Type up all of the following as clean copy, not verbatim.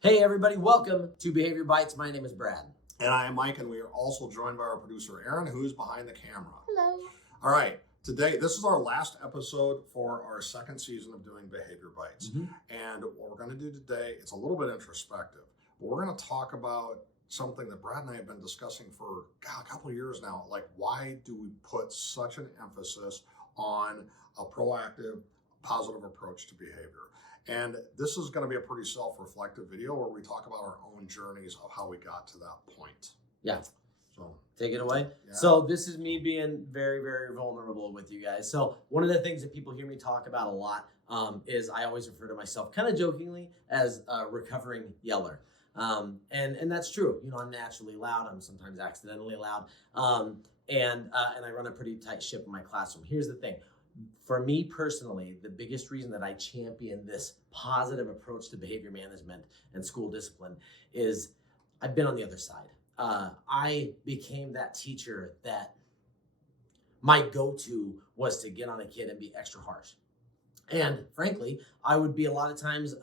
Hey everybody, welcome to Behavior Bites. My name is Brad. And I am Mike, and we are also joined by our producer, Aaron, who's behind the camera. Hello. All right, today, this is our last episode for our second season of doing Behavior Bites. And what we're going to do today, it's a little bit introspective, but we're going to talk about something that Brad and I have been discussing for a couple of years now. Like, why do we put such an emphasis on a proactive, positive approach to behavior? And this is going to be a pretty self-reflective video where we talk about our own journeys of how we got to that point. Yeah. So take it away. Yeah. So this is me being very, very vulnerable with you guys. So one of the things that people hear me talk about a lot is I always refer to myself kind of jokingly as a recovering yeller. And that's true. You know, I'm naturally loud. I'm sometimes accidentally loud. And I run a pretty tight ship in my classroom. Here's the thing. For me personally, the biggest reason that I champion this positive approach to behavior management and school discipline is I've been on the other side. I became that teacher that my go-to was to get on a kid and be extra harsh. And frankly, I would be a lot of times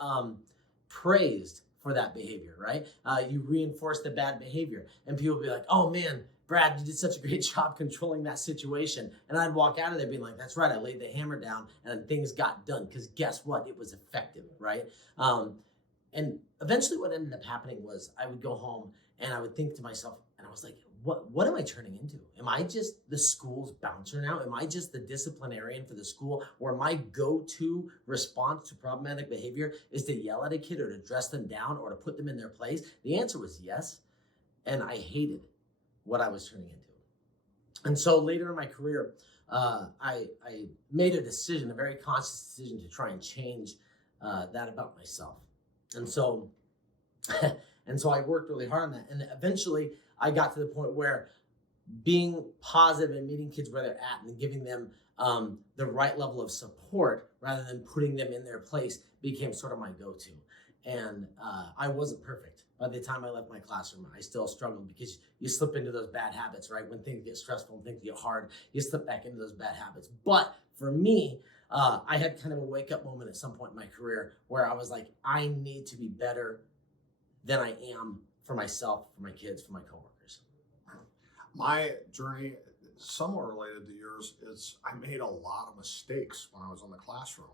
praised for that behavior, right? You reinforce the bad behavior and people would be like, oh man, Brad, you did such a great job controlling that situation. And I'd walk out of there being like, that's right, I laid the hammer down and things got done because guess what? It was effective, right? And eventually what ended up happening was I would go home and I would think to myself, and I was like, what am I turning into? Am I just the school's bouncer now? Am I just the disciplinarian for the school where my go-to response to problematic behavior is to yell at a kid or to dress them down or to put them in their place? The answer was yes. And I hated what I was turning into. And so later in my career, I made a decision, a very conscious decision to try and change that about myself. And so I worked really hard on that. And eventually I got to the point where being positive and meeting kids where they're at and giving them the right level of support rather than putting them in their place became sort of my go-to. And I wasn't perfect. By the time I left my classroom, I still struggled because you slip into those bad habits, right? When things get stressful and things get hard, you slip back into those bad habits. But for me, I had kind of a wake-up moment at some point in my career where I was like, I need to be better than I am for myself, for my kids, for my coworkers. My journey, somewhat related to yours, is I made a lot of mistakes when I was in the classroom.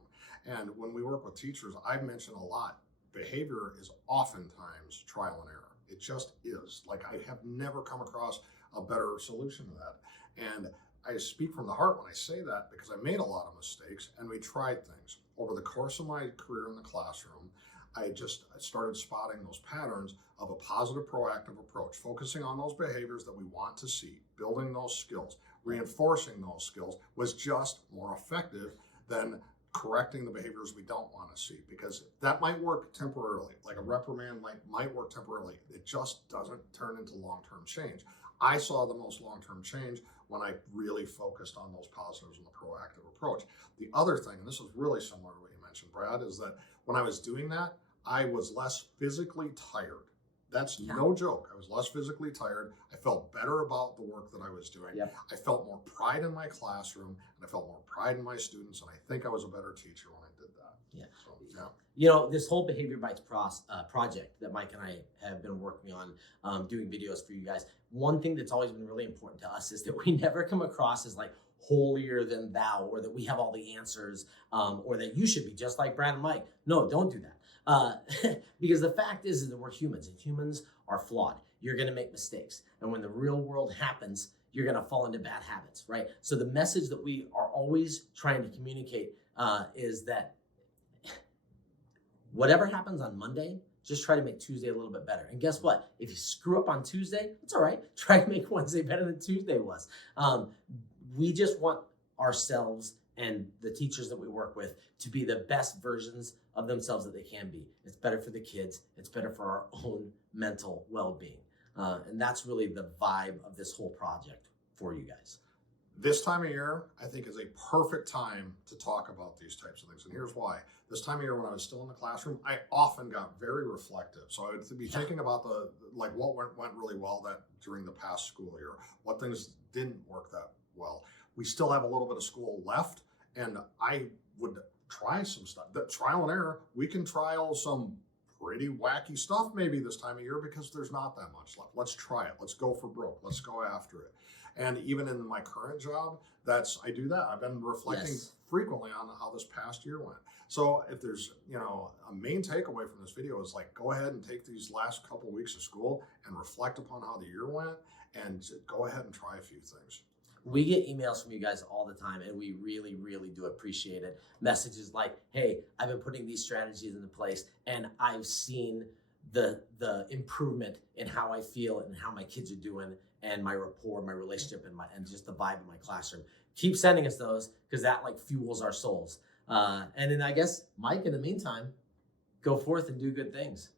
And when we work with teachers, I mention a lot, behavior is oftentimes trial and error. It just is. Like, I have never come across a better solution to that. And I speak from the heart when I say that because I made a lot of mistakes and we tried things. Over the course of my career in the classroom, I started spotting those patterns of a positive, proactive approach, focusing on those behaviors that we want to see, building those skills, reinforcing those skills was just more effective than correcting the behaviors we don't want to see, because that might work temporarily. Like a reprimand might work temporarily. It just doesn't turn into long-term change. I saw the most long-term change when I really focused on those positives and the proactive approach. The other thing, and this is really similar to what you mentioned, Brad, is that when I was doing that, I was less physically tired. That's no joke. I was less physically tired. I felt better about the work that I was doing. Yep. I felt more pride in my classroom, and I felt more pride in my students, and I think I was a better teacher when I did that. Yeah. So, yeah. You know, this whole Behavior Bites project that Mike and I have been working on, doing videos for you guys, one thing that's always been really important to us is that we never come across as like holier than thou, or that we have all the answers, or that you should be just like Brad and Mike. No, don't do that. Because the fact is that we're humans, and humans are flawed. You're going to make mistakes. And when the real world happens, you're going to fall into bad habits, right? So the message that we are always trying to communicate is that whatever happens on Monday, just try to make Tuesday a little bit better. And guess what? If you screw up on Tuesday, it's all right. Try to make Wednesday better than Tuesday was. We just want ourselves and the teachers that we work with to be the best versions of themselves that they can be. It's better for the kids. It's better for our own mental well-being. And that's really the vibe of this whole project for you guys. This time of year, I think, is a perfect time to talk about these types of things. And here's why. This time of year, when I was still in the classroom, I often got very reflective. So I would be thinking about what went really well during the past school year, what things didn't work that well. We still have a little bit of school left, and I would try some stuff. The trial and error, we can trial some pretty wacky stuff maybe this time of year because there's not that much left. Let's try it. Let's go for broke. Let's go after it. And even in my current job, I do that. I've been reflecting frequently on how this past year went. So if there's, a main takeaway from this video is like, go ahead and take these last couple weeks of school and reflect upon how the year went and go ahead and try a few things. We get emails from you guys all the time, and we really, really do appreciate it. Messages like, hey, I've been putting these strategies into place, and I've seen the improvement in how I feel and how my kids are doing and my rapport, my relationship, and just the vibe in my classroom. Keep sending us those because that fuels our souls. And then I guess, Mike, in the meantime, go forth and do good things.